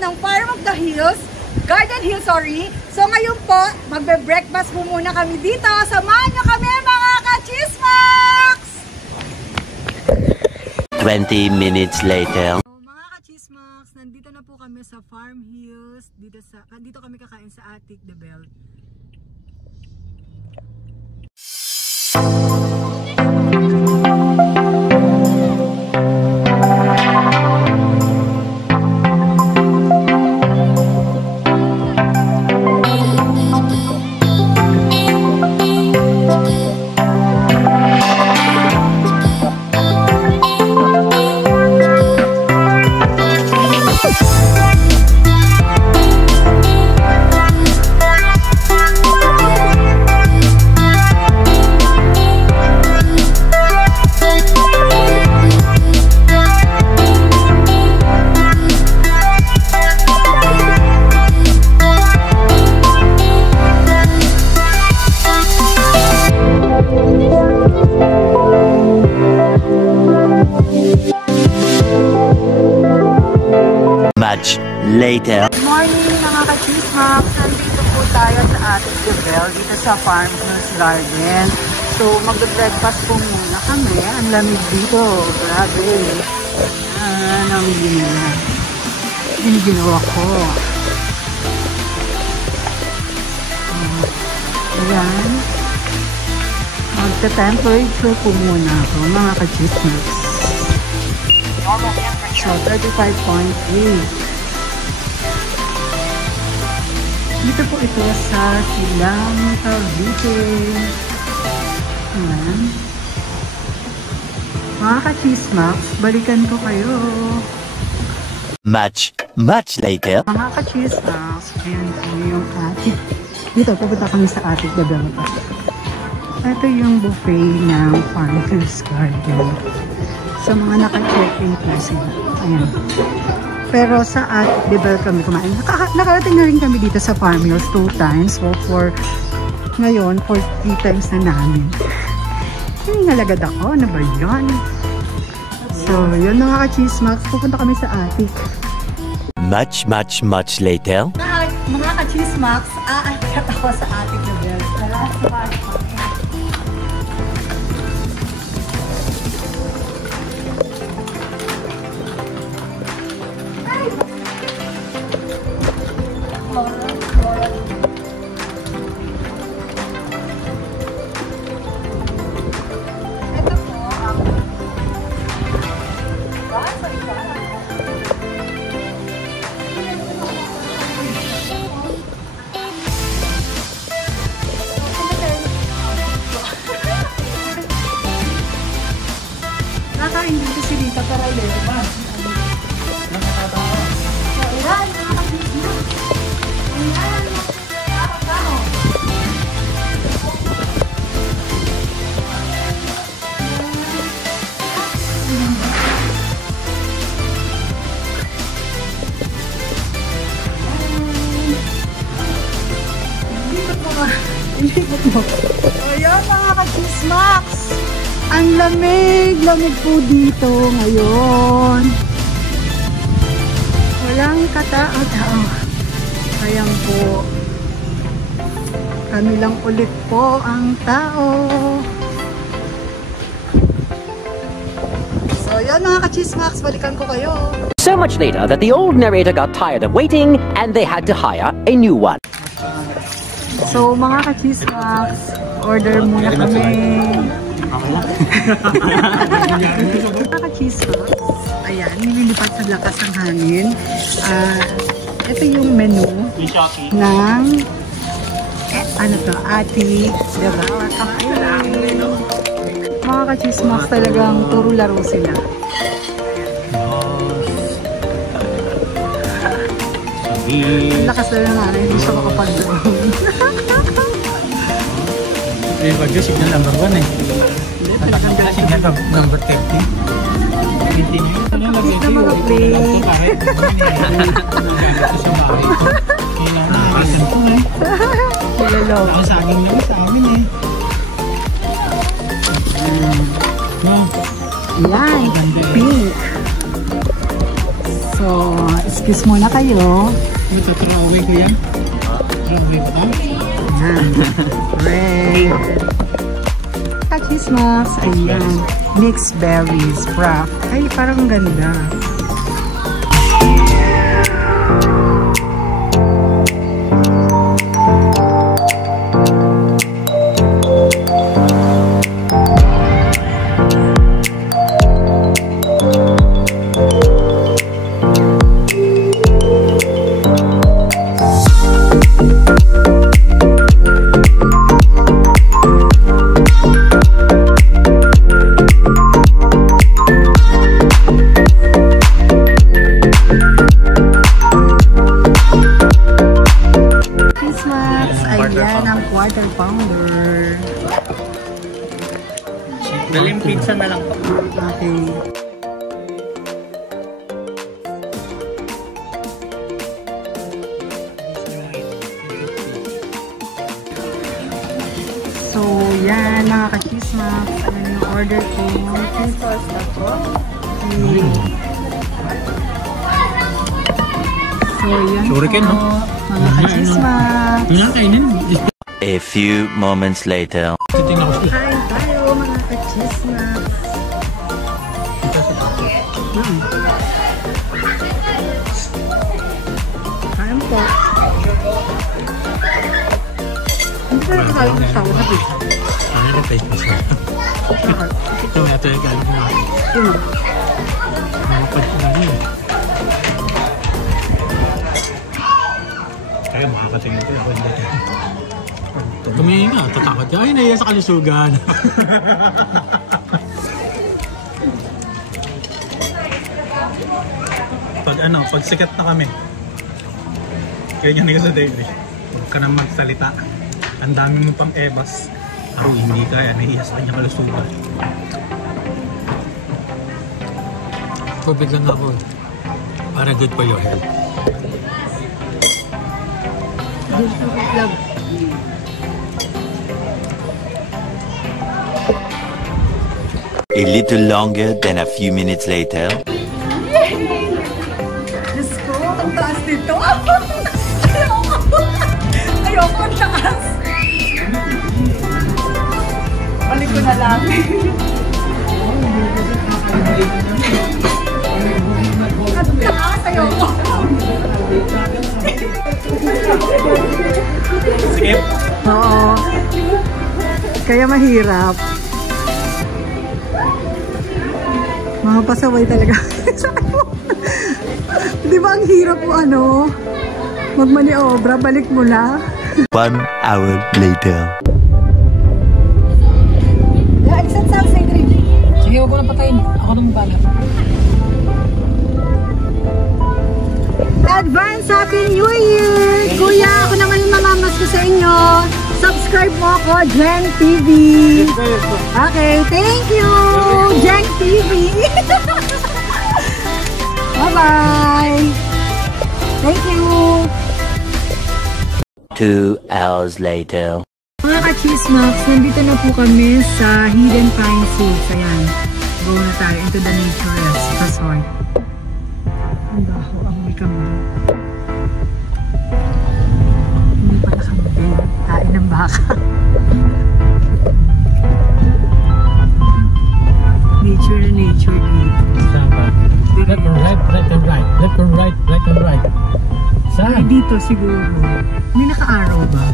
ng Farm of the Hills, Garden Hills, sorry. So ngayon po, magbe-breakfast po muna kami dito. Samahan nyo kami mga ka-chismaks! 20 minutes later. So, mga ka-chismaks, nandito na po kami sa Farm Hills. Dito kami kakain sa Attic the Bell. Much later. Good morning mga ka-chismaks! Nandito po tayo sa Attic the Bell dito sa Farm Hills Garden. So magbe-breakfast po muna kami. Ang lamig dito. Grabe. Ang ginawa ko. Ayan. Magta-temperature po muna ako mga ka-chismaks. So 35.8. Dito po ito sa Silang Cavite. Ayan. Mga ka-chismaks, balikan ko kayo. Much later. Mga ka-chismaks, ayan po yung attic. Dito, pupunta kami sa Attic the Bell. Ito yung buffet ng Farm Hills Garden. Sa mga naka-check-in po sila. Ayan. Pero sa Attic the Bell kami kumain. Nakarating na rin kami dito sa Farm Hills 2 times. So ngayon, 3 times na namin. Hindi nalagad ako. Ano ba yun? So, yun mga ka-chismaks. Pupunta kami sa Attic. Much later. Mga ka-chismaks, aakyat ako sa Attic the Bell. Tara, sumahan ko. Nakain dito si Rita para leban. Nakakatawa. Ayan, nakakabigyan. Ayan, nakakatawa. Ilipot mo. Ayan mga ka-chismaks. Ang lamig po dito ngayon. Walang katao-tao. Ayan po. Kami lang ulit po ang tao. So yan mga ka-chismaks, balikan ko kayo. So much later that the old narrator got tired of waiting and they had to hire a new one. So mga ka-chismax, order muna kami. Mga ka-chismax, ayan, nililipat sa lakas ng hangin. Ito yung menu ng ano to, Ati, diba? Mga ka-chismax, talagang puro laro sila. Ang lakas na lang, hindi siya makapag-drone. Eh, bagyo, signal number 1 eh. Tatakot na signal number 30. 20 na yun. Ito lang lagay ito yung play. Kahit nagagat sa bahay ko. Kailangan nakasan ko eh. Nilalaw. Ako saging naman sa amin eh. Yan, pink. So, excuse muna kayo. Ito, throwaway ko yan. Throwaway ba ito? Yan. Red. Ka-chismax. Ayan. Mixed berries. Frappe. Ay, parang ganda. Ayan ang quarter pounder. Daling pizza na lang po. Okay. So, yan mga ka-chismax. Ano yung order ko? Cheese sauce na po. Okay. So, yan Shuriken, po. no? Mga ka-chismax. Kainin. A few moments later. Titingnan ko. Kain tayo mga ka-chismax. Kain po. Hindi ka nakakain ng sawa na pizza. Ano na tayo ko siya? Ito nga ito yung galing mo. Yun. Malapad ko na yun. Kaya makakatingin ko. Ako hindi. Tumingin nga, tatakot ka. Ay, naiya sa kalusugan. Pag sikat na kami, kaya nyo nyo sa daily, huwag ka nang magsalita. Ang dami mo pang ebas. Ako hindi kaya, naiya sa kanya kalusugan. Tubig lang ako. Para good for your health. Love. A little longer than a few minutes later. Diyos ko, ang taas dito. Ayoko ang taas. Balik ko na lang. Ang taas, ayoko. Sige. Oo. Kaya mahirap. Mga pasaway talaga. Di ba ang hirap mo magmaniobra, balik mo na. 1 hour later. Alisan sa outside rin. Sige, huwag ko na patayin. Ako nang bala. Advance Happy New Year! Kuya, ako naman yung mamamas ko sa inyo. Subscribe mo ako, Jeng TV. Okay, thank you, Jeng TV. Bye-bye. Thank you. 2 hours later. Mga ka-chismax, nandito na po kami sa Hidden Pine Hills. Ayan, go na tayo into the nature resort. Ang baho, amoy kami. Hindi pala kami din. Tain ng baka. Nature na nature dito. Saan ba? Left and right, right and right. Left and right, right and right. Ay, Saan? dito siguro. May naka-arrow ba?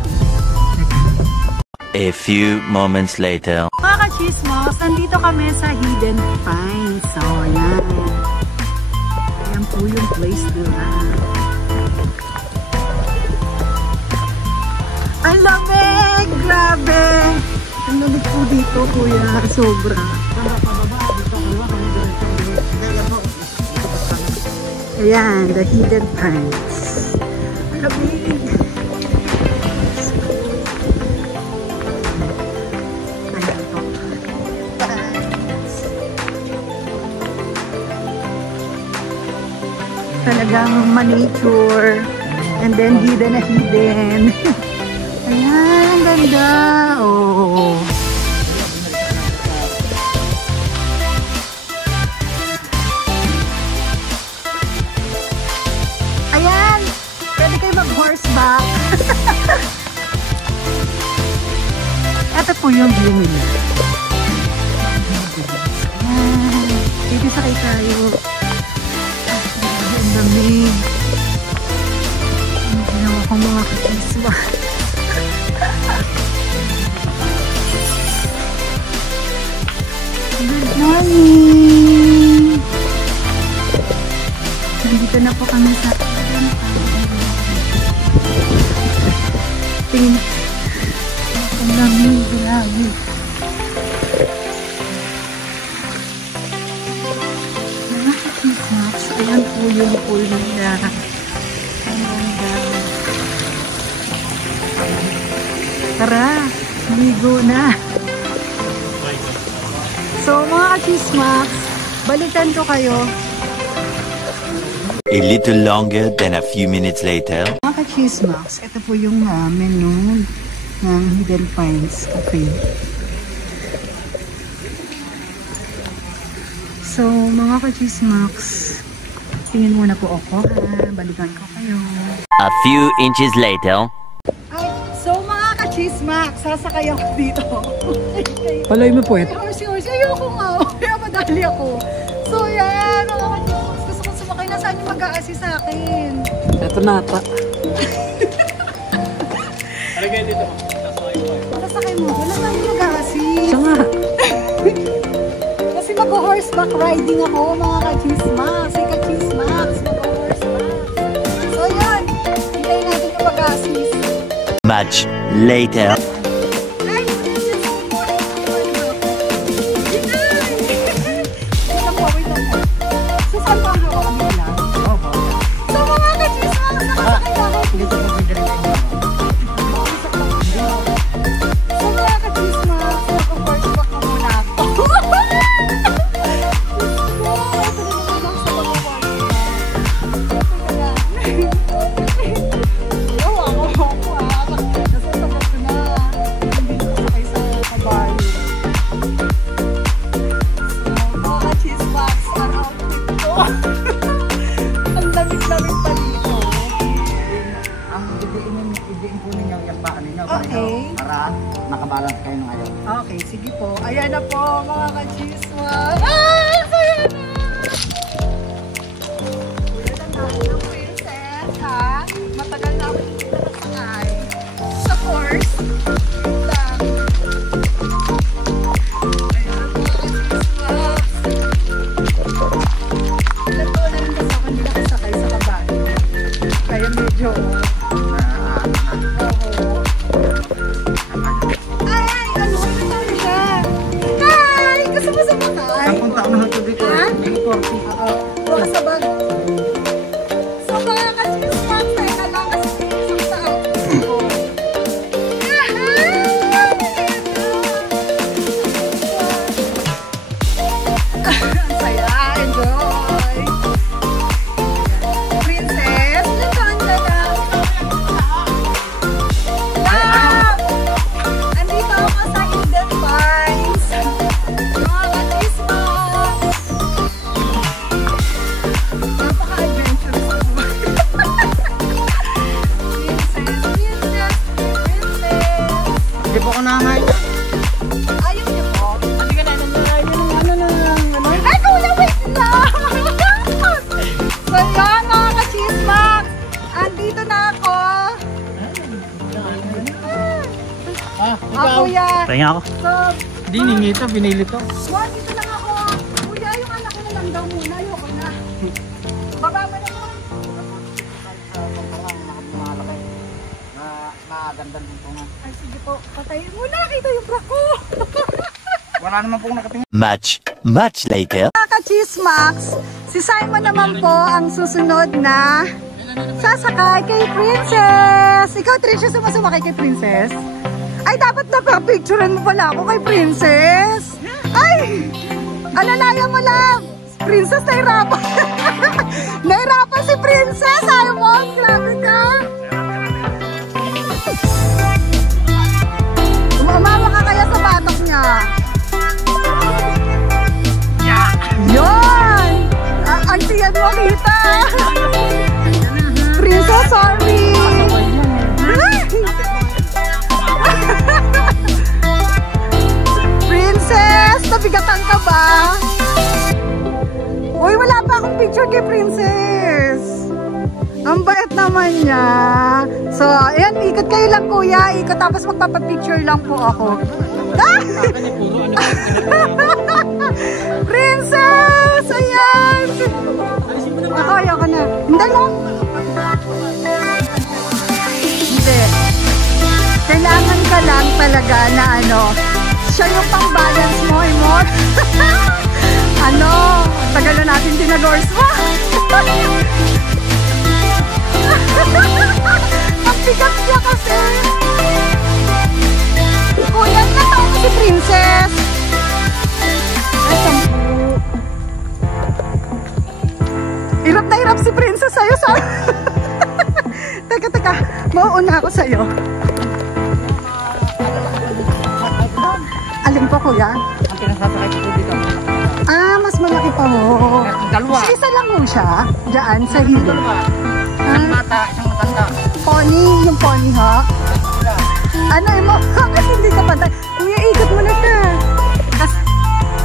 A few moments later. Mga ka-chismos, nandito kami sa Hidden Pines. So, ayan. Ayan po yung place nila. Ang lamig! Grabe! Ang lamig po dito, kuya. Sobra. Ayan, the Hidden Pines. Ang lamig! Talagang manicure and then hidden na hidden. Ayan, ang ganda. Oh. Ayan, pwede kayo mag-horseback. Ito po yung view nila. Ayan, dito sakay tayo. Ang lamig. Ang ginawa ko mga kakiswa. Good morning! Nandito na po kami sa tingin. Ang lamig, grabe. Ayan po yung pool nila. Tara, ligo na. So mga ka-chismax, balikan ko kayo. A little longer than a few minutes later. Mga ka-chismax, ito po yung menu ng Hidden Pines Cafe. So mga ka-chismax, tingin muna po ako ha, balikan ko kayo. A few inches later. Ay, so mga ka-chismax, sasakay ako dito. Palay mo po ito. Horse, ayoko nga. Kaya madali ako. So yan, mga ka-chismax, gusto ko sumakay na saan yung mag-a-assist sa akin. Ito na ata. Sasakay mo, wala saan yung mag-a-assist. Siya nga. Kasi mag-horseback riding ako, mga ka-chismax. Ay ka-chismax, mag-horseback. So yan, hintayin natin yung mag-a-assist. Much later. Ang lamig-lamig pa dito. Ang idiin po ninyo yung paa ninyo Okay. para makabalance kayo ngayon. Okay, sige po. Ayan na po, mga ka-chismas. Ay, saya na! Kuya na tayo, princess, ha? Matagal na ako dito na sakay. Sa course. Lang. Ayan, mga ka-chismas. Ilan po na rin kasi ako nila kasakay sa kabayo. Kaya medyo... Ay, ano na siya? Hi! Gusto mo sumakay? Ang punta ko na ito dito. Ha? May 40. Oo. Baka sa bag. So, mga ka-chismas, teka lang kasi pinisok sa outfit ko. Ang saya, enjoy! Princess, nasaan ka na? Love! Andito ako sa Hidden Pines. Mga ka-chismas! Napaka-adventurous ako. Princess! Hindi po ako nangay. Ayaw niyo po? Ano ka na? Ano? Ay, Pahinga ako. So, Hindi, ningi ito. Binili to. Juan, dito lang ako. Kuya, yung anak ko na lang daw muna. Ayoko na. Baba mo na mo. Maganda din po nga. Ay, sige po. Patayin mo na. Kita yung bra ko. Wala naman pong nakatingin. Much later. Mga ka-chismax, si Simon naman po ang susunod na sasakay kay Princess. Ikaw, Tricia, sumasakay kay Princess? Ay, dapat napapicturean mo pala ako kay Princess. Ay, alalayan mo lang. Princess, nahirapan. Nahirapan si Princess. Simon, grabe ka. Umama ka kaya sa batok niya. Yun! Ang tiyan mo kita. Princess, sorry. Princess, nabigatan ka ba? Uy, wala pa akong picture kay Princess. Ang bait naman niya. So, ayan, ikot kayo lang kuya. Ikot tapos magpapapicture lang po ako. Princess! Ayan! Ako, ayoko na. Hindi lang. Hindi. Kailangan ka lang talaga na ano, siya yung pang-balance mo, Imot. Ano, tagal na natin tinagors mo. Ang bigat niya kasi. Kuya, nataon mo si Princess. Ay, 10. Hirap na hirap si Princess sa'yo, sa... Teka, mauuna ako sa'yo. Alin po, kuya? Ang pinasasakay ko dito. Ah, mas malaki pa ho. Dalawa. So, isa lang mo siya, dyan, sa hilo. Isang bata, isang matanda. Pony, yung pony ha? Ano mo? Kasi hindi ka patay. Kuya, ikot mo na siya.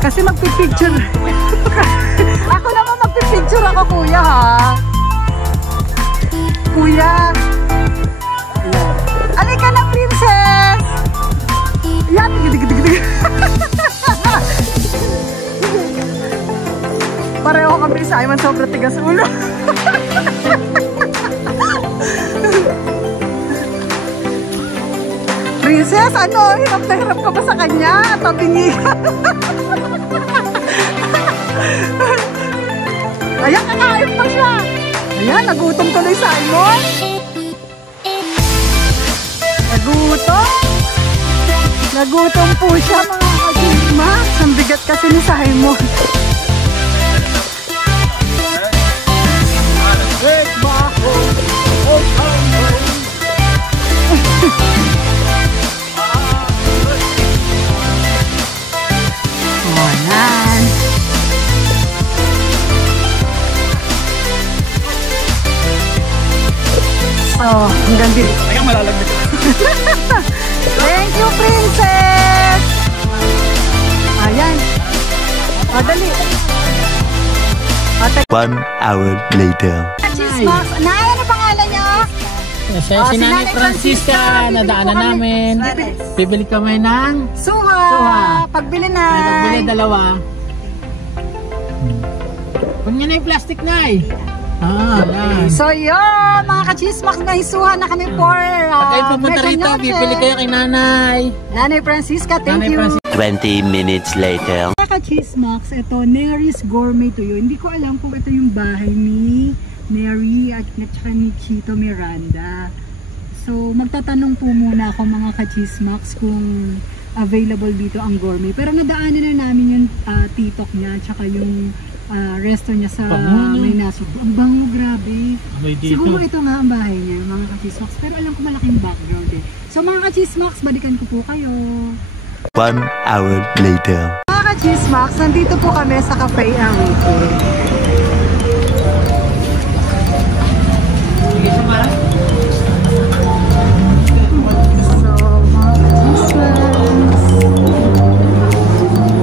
Kasi magpipicture. Ako naman magpipicture ako, kuya ha. Kuya. Alika na, Princess. Yan, gidig. Pareho kami sa Simon, sobrang tigas ulo. Princess, ano? Hirap na hirap ka ba sa kanya? Tabingi. Ayan, kakain pa siya. Ayan, nagutom tuloy Simon. Nagutom po siya, mga ka-chismax. Ang bigat kasi ni Simon. Ayan. So, hanggang dito. Kaya malalagdag. Thank you, Princess! Ayan. Dali. 1 hour later. Chismax. Nay, ano pangalan niyo? Siya si Nanay Francisca, nadaanan namin. Bibili kami ng Suha. Pagbili na. pagbili dalawa. Kung yan ay plastic na eh. Nice. So yun, mga ka-chismax, may suha na kami for Kayo pumunta rito, bibili kayo kay Nanay. Nanay Francisca, thank Nanay you. Francisca. 20 minutes later. Mga ka-chismax, ito, Nery's Gourmet to yun. Hindi ko alam kung ito yung bahay ni Nery at saka ni Chito Miranda. So, magtatanong po muna ako mga ka-chismax kung available dito ang gourmet. Pero nadaanan na namin yung titok niya at saka yung resto niya sa may nasog. Ang bango, grabe. Siguro ito nga ang bahay niya, mga ka-chismax. Pero alam ko malaking background eh. So mga ka-chismax, balikan ko po kayo. 1 hour later. Mga ka-chismax, nandito po kami sa Cafe Enrique. So, mga ka-chismax,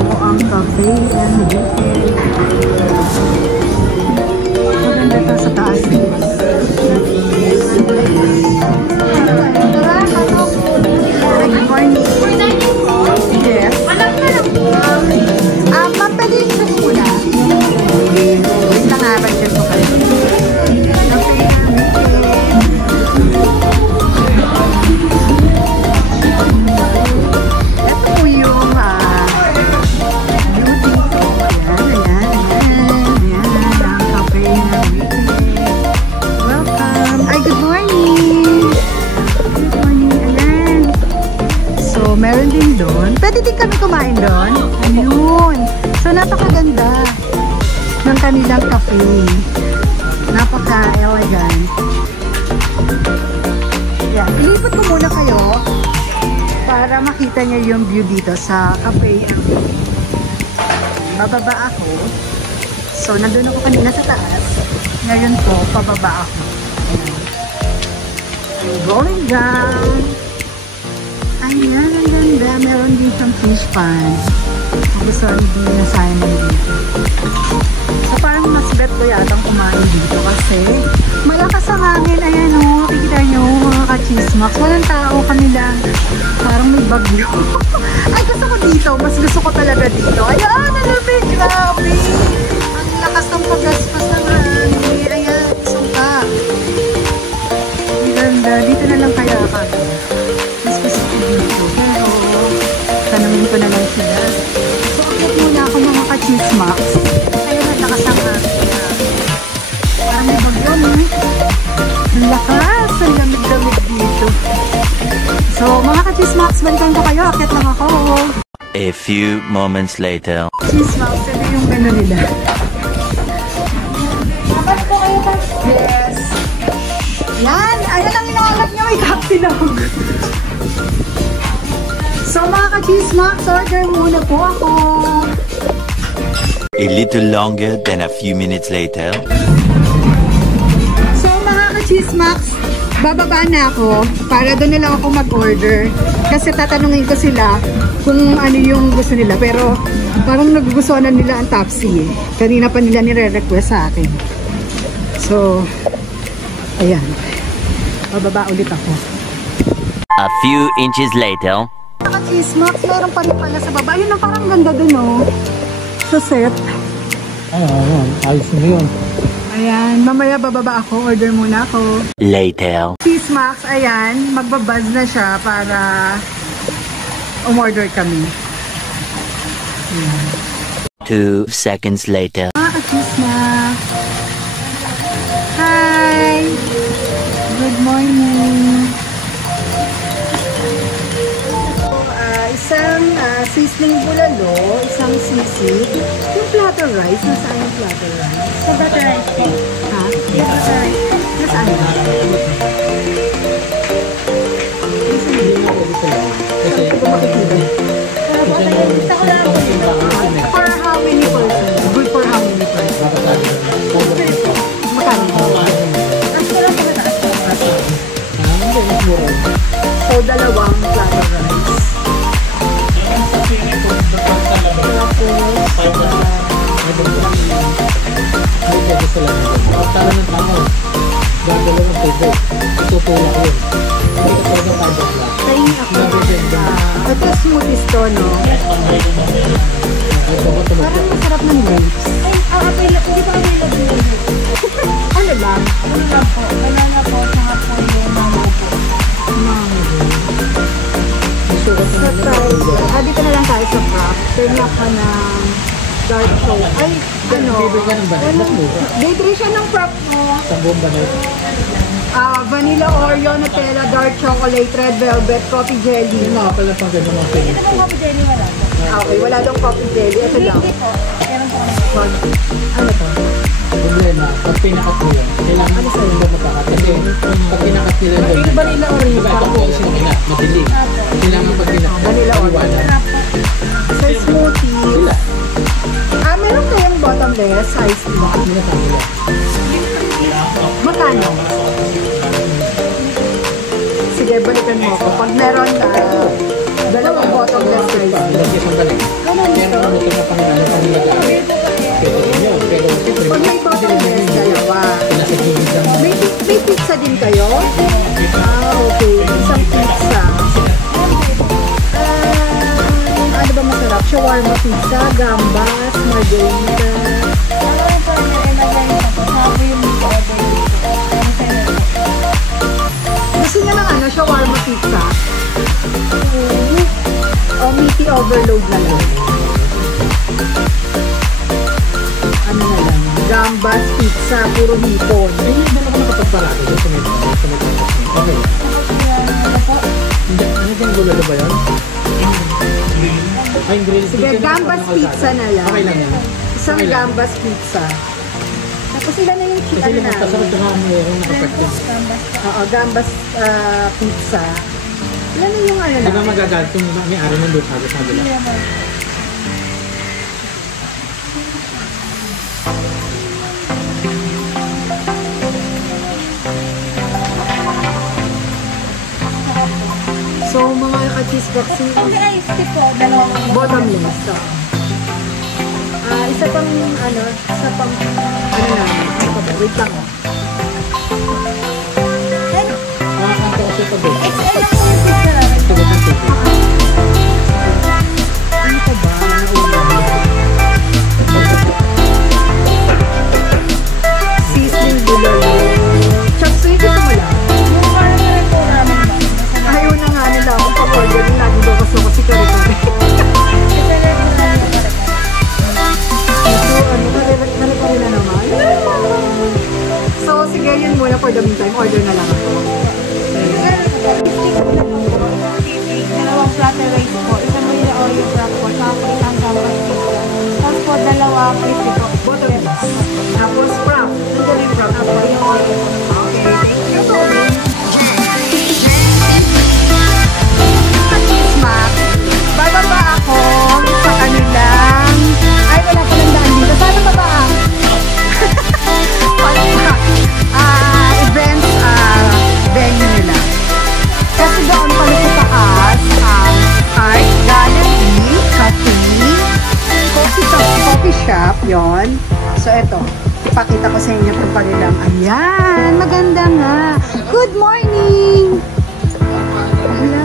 ito ang Cafe Enrique. Maganda ito sa taas. Good morning. kumain doon? Ayun. So, napakaganda ng kanilang cafe. Napaka-elegant. Yan. Ilipot ko muna kayo para makita niyo yung view dito sa cafe. Bababa ako. So, nandun ako kanina sa taas. Ngayon po, pababa ako. I'm going down. Ayan, ang ganda. Meron din siyang fish pond. Gusto hindi na Simon dito. So, parang mas bet ko yatang kumain dito kasi malakas ang hangin. Ayan o, makikita nyo mga ka-chismax. Walang tao kanila. Parang may bagyo. Ay, gusto ko dito. Mas gusto ko talaga dito. Ayan, alamig. Grabe. Ang lakas ng paggaspas ng hangin. Ayan, sungka. Ang ganda. Dito na lang kaya ako. Mas gusto ko dito. Pero, tanungin ko na lang sila. So, akit muna ako mga ka-chismax. Kaya malakas ang hangin. Parang may bagyo, no? Ang lakas. Ang lamig-lamig dito. So, mga ka-chismax, balikan ko kayo. Akit lang ako. A few moments later. Chismax, ito yung menu nila. Dapat po kayo pa. Yes. Yan. Ayan ang inaangat nyo. Ikapilog. So, mga ka-chismax, order muna po ako. A little longer than a few minutes later. So, mga ka-chismax, bababa na ako para doon na lang ako mag-order. Kasi tatanungin ko sila kung ano yung gusto nila. Pero parang nagugustuhan na nila ang Tapsi eh. Kanina pa nila nire-request sa akin. So, ayan. Bababa ulit ako. A few inches later. Mga chismax, meron pa rin pala sa baba. Yun ang parang ganda dun oh. Sa set. Ayun, ayos na yun. Ayan, mamaya bababa ako. Order muna ako. Later. Chismax, ayan. Magbabuzz na siya para umorder kami. Ayan. 2 seconds later. Mga chismax. Hi! Good morning! Isang sizzling bulalo, isang sisig, yung platter rice, nasaan yung platter rice? Sa platter rice po. Ha? Yung platter rice. Nasaan? Kasi ito makikita. For how many persons? Good for how many persons? Magkano? So, dalawang platter rice. Tara ng tao. Gagalaw ng table. Tutulak yun. Hindi ka talaga tabak lang. Kain ako. Ito smoothies to, no? Parang masarap ng grapes. Hindi pa available yun. Ano lang? Ano lang po? Banana po, saka po yung mango po. Mango. Sa price. Dito na lang tayo sa cup. Turn up ka ng dark chocolate. Ay, ano? Bibig ka ng banana. Bibig siya ng prop mo. Sa buong banana. Vanilla Oreo, Nutella, dark chocolate, red velvet, coffee jelly. Yung mga pala pang gano'n mga pingin ko. Okay, wala dong coffee jelly. Ito lang. Ano to? Problema, pag pinakat mo yun, kailangan sa hindi mo matakat. Kasi pag pinakat nila yun, yung vanilla Oreo, parang po kasi madilim. Kailangan pag pinakat, Vanilla Oreo. Sa smoothie. Meron kayong bottomless ice tea. Magkano? Sige, balikan mo ako. Pag meron dalawang bottomless ice tea. Meron na ito na pangalagaan. Pwede rin yun. Pero siyempre, Pag may bottomless, dalawa. nasa gilid lang. May pizza din kayo? Okay. Isang pizza. Ano ba masarap? Shawarma pizza, gambas, margarita. Gusto niya ng shawarma pizza? O meaty overload na lang? Ano na lang? Gambas pizza, puro hipon. Ay, hindi na ako nakapagparado. Okay. Ano dyan, gulalo ba yan? Ay, grilled Sige, chicken. gambas pizza na lang. Okay lang yan. Isang Okay lang. gambas pizza. Tapos sila na yung Kasi chicken yung na. magkasarap tsaka mayroong nakapagod. Oo, gambas pizza. Ilan na yung ano Di ba lang? magagalit kung may araw ng lupa sa kabila? So, mga ka-cheese box yung May ice tea po, dalawang bottomless. So. Isa pang ano na, wait lang. Makakanta kasi pag doon. XL lang po yung pizza. Tugot ng tugot. Ano pa ba? Sizzling bulalo. Chop suey, gusto mo lang? Yung parang na rin po namin ba? Ayaw na nga nila akong pa-order. Lagi daw kasi ako si kare-kare. Kasi rin po namin yung talaga. So, kare-kare na naman. So, sige, yun muna for the meantime. Order na lang ako. Dalawang platter rice po. Isang may Oreo wrap po. Tsaka po isang gambas pizza. Tapos po dalawa crispy po. Bottomless. Tapos, prop. Nandiyan yung prop. Tapos yung Oreo po. Okay, thank you so much. Smack. Bababa ako sa kanilang... Ay, wala pa lang daan dito. Sana baba. Events venue nila. Kasi doon pala sa taas ang art gallery, cafe, coffee shop, yon. So, eto. Ipakita ko sa inyo kung kanilang. Ayan, maganda nga. Good morning! Wala.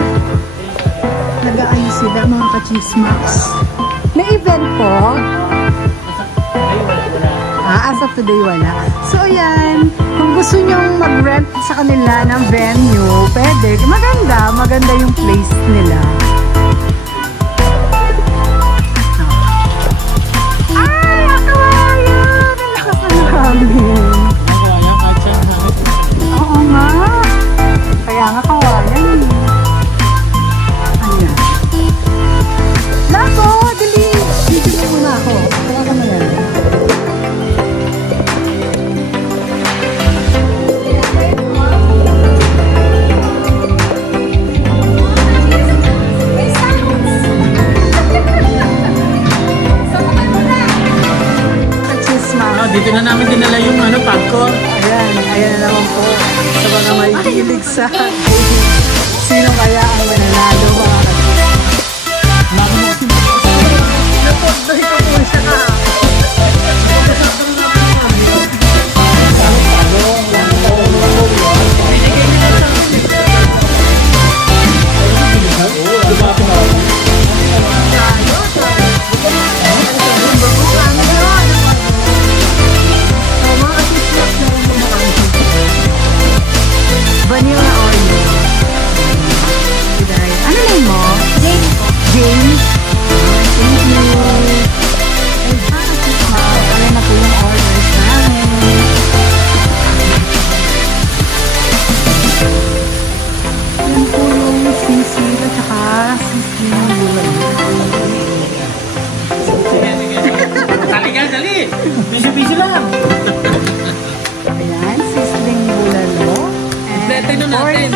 Nag-aano sila, mga ka-chismax. May event po. As of today, wala. So, ayan. Kung gusto nyong mag-rent sa kanila ng venue, pwede. Maganda yung place nila. Ay, akawayo! Nakakalamin. Kaya yan, kahit siya ang hanap. Oo nga. Kaya nga kawayan. Ayan. Nako, dali. Dito muna ako. Kaya ka na yan. Dito na namin dinala yung popcorn. Ayan na naman po. Sa mga may hilig sa sino kaya ang mananalo mga napagdoy ko po siya ka. Vanilla Oreo. Ano name mo? James. James. Thank you. Ayan na po yung orders namin. Yan po yung sisig at saka sisig ng gulay. Dali! Busy lang! Ayan, sisig bulalo. Kompleto na natin.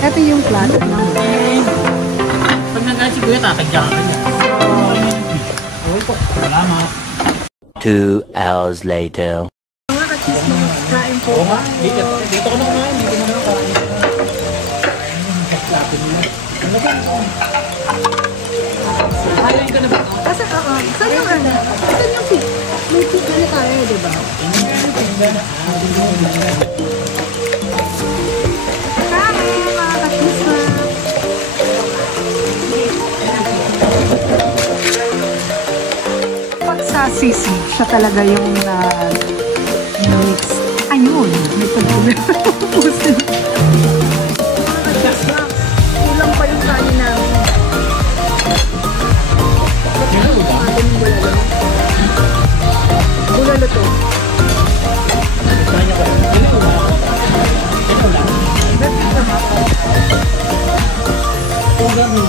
Ito yung plato naman. Pag nanggaan si Kuya, tatagyan ka niya. Okay po. Salamat. 2 hours later. Mga ka-chismis, kain po. Oo nga. Dito ko na kumain. Dito na kumain. Ano ba? Ayaw ka na ba? Kasi, saan yung ano? Saan yung pig? May pig na tayo, di ba? Kain, mga ka-chismis. Pag sa sisig, siya talaga yung mix. Ayun, may pag-ulit. Pusin. Kulang pa yung kanin namin. Bulalo to. Kung gano'n,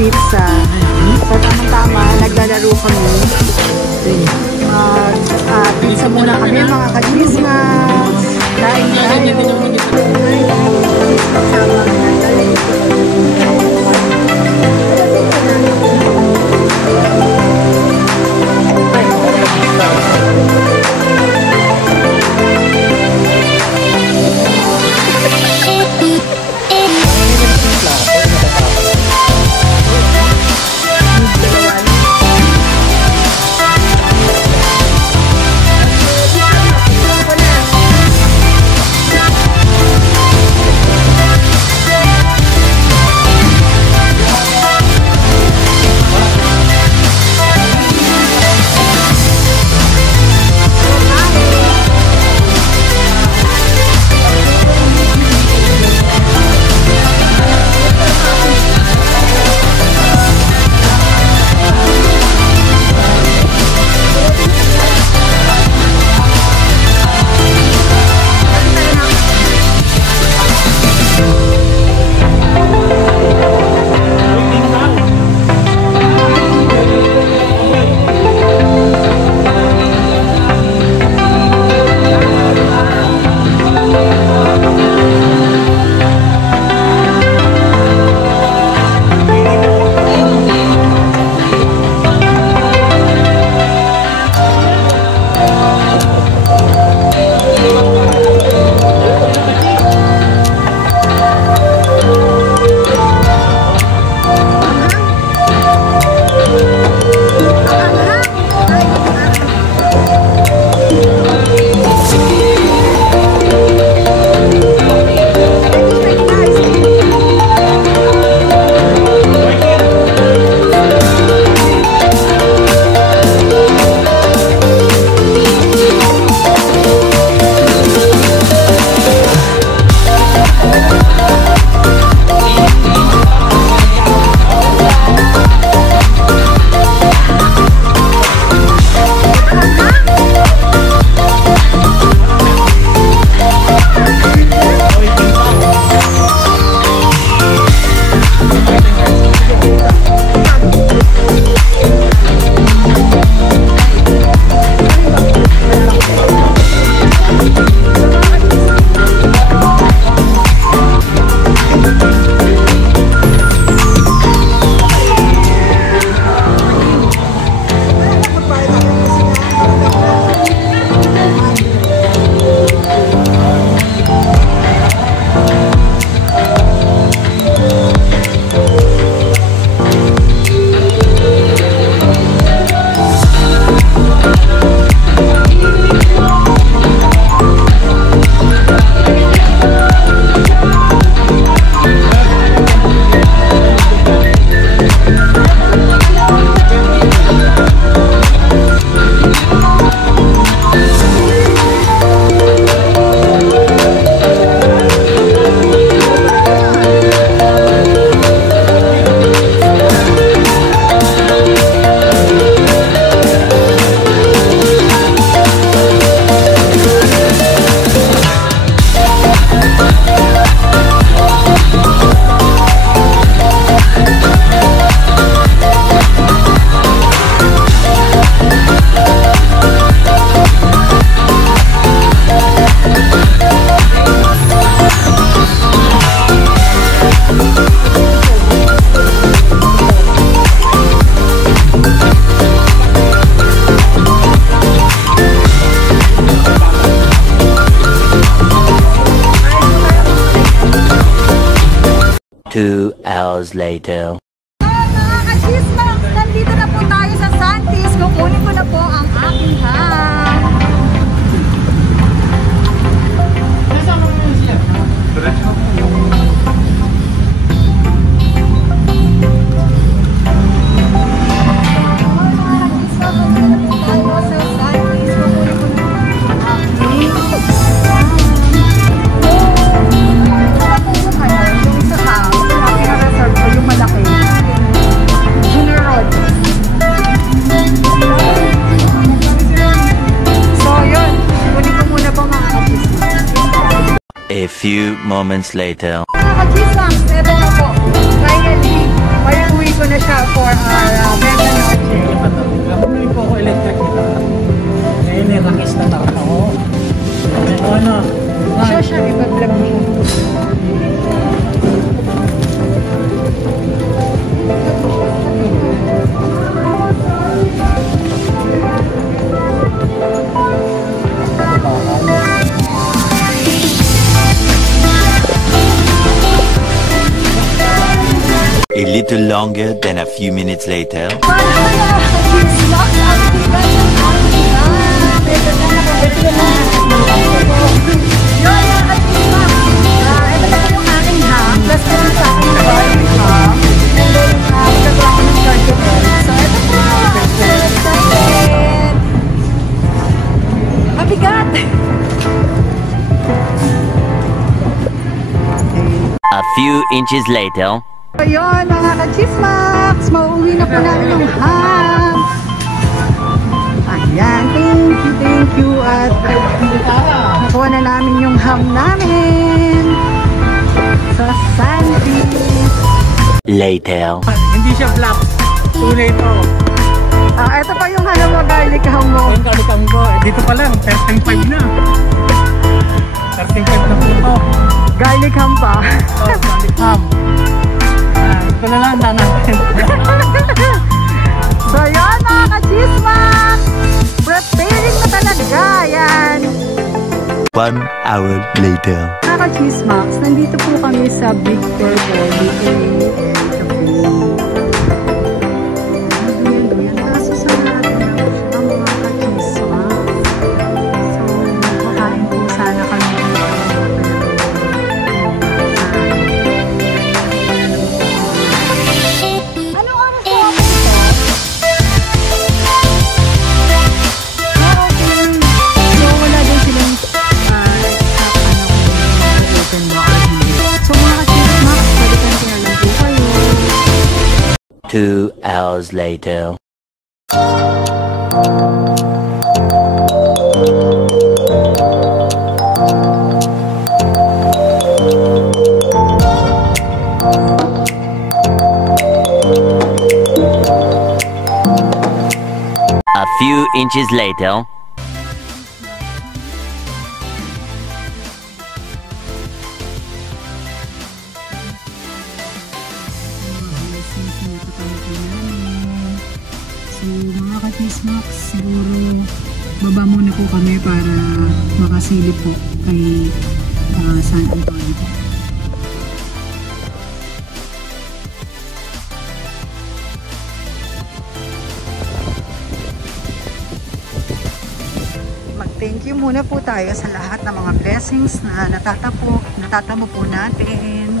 pizza. So, tamang-tama, naglalaro kami. Pizza muna kami, mga ka-chismas. Kain tayo. 2 hours later. Mga ka-chismox, nandito na po tayo sa Santis. Kukunin ko na po ang aking ham. Nasama mo yun siya? A few moments later. Mga ka-chismox, eto na po. Finally, mayuwi ko na siya for our mega noche. Bumili po ako electric nito. Eh, nirakis na tao ako. Ano? Siya, iba-vlog niya. A little longer than a few minutes later. A few inches later. Ayun, mga ka-chismox, mauwi na po namin yung ham. Ayan, thank you. At nakuha na namin yung ham namin sa Santis. Later. Hindi siya black. Tunay ito. Ito pa yung ano mo, garlic ham mo. Yung kalikang ko. Dito pa lang. 13.5 na. 13.5 na po ito. Garlic ham pa. Garlic ham. Ito na lang na natin. So yun, mga ka-chismox, preparing na talaga. Yan. 1 hour later. Mga ka-chismox, nandito po kami sa Big Purple BA and Cafe. Kaso sa natin lang siya, mga ka-chismox. So, kakain po sana kami dito. Anong oras po ako ito? Okay. So, wala din silang open ba or hindi. So, mga ka-chismox, balikan ko na lang po kayo. 2 hours later. A few inches later. So, mga ka-chismox, siguro baba muna po kami para makasilip po kay San Antonio. Mag-thank you muna po tayo sa lahat ng mga blessings na natatamo po natin.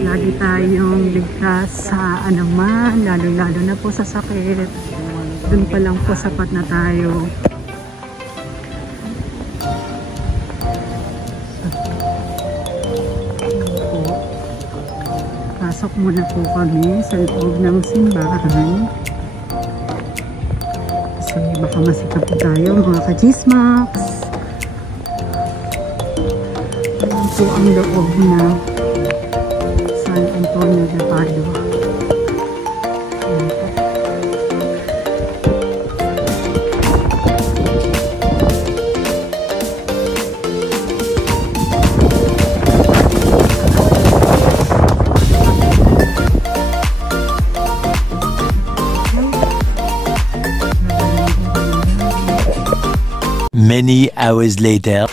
Lagi tayong ligtas sa anuman, lalo-lalo na po sa sakit. Doon pa lang po sapat na tayo. Pasok muna po kami sa loob ng simbahan. Kasi baka masikap po tayo, mga ka-chismox. Ayan po ang loob na San Antonio de Padua. Ayan po. Many hours later.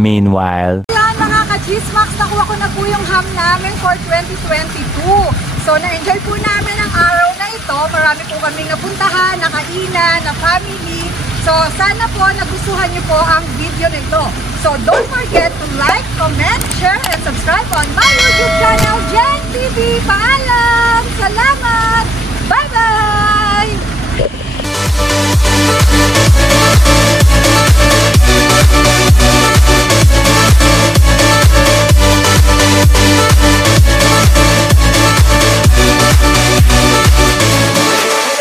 Meanwhile. Yan mga ka-Chismax, nakuha ko na po yung ham namin for 2022. So na-enjoy po namin ang araw na ito. Marami po kaming napuntahan, nakainan, na family. So sana po nagustuhan niyo po ang video nito. So don't forget to like, comment, share, and subscribe on my YouTube channel, Jen TV. Paalam!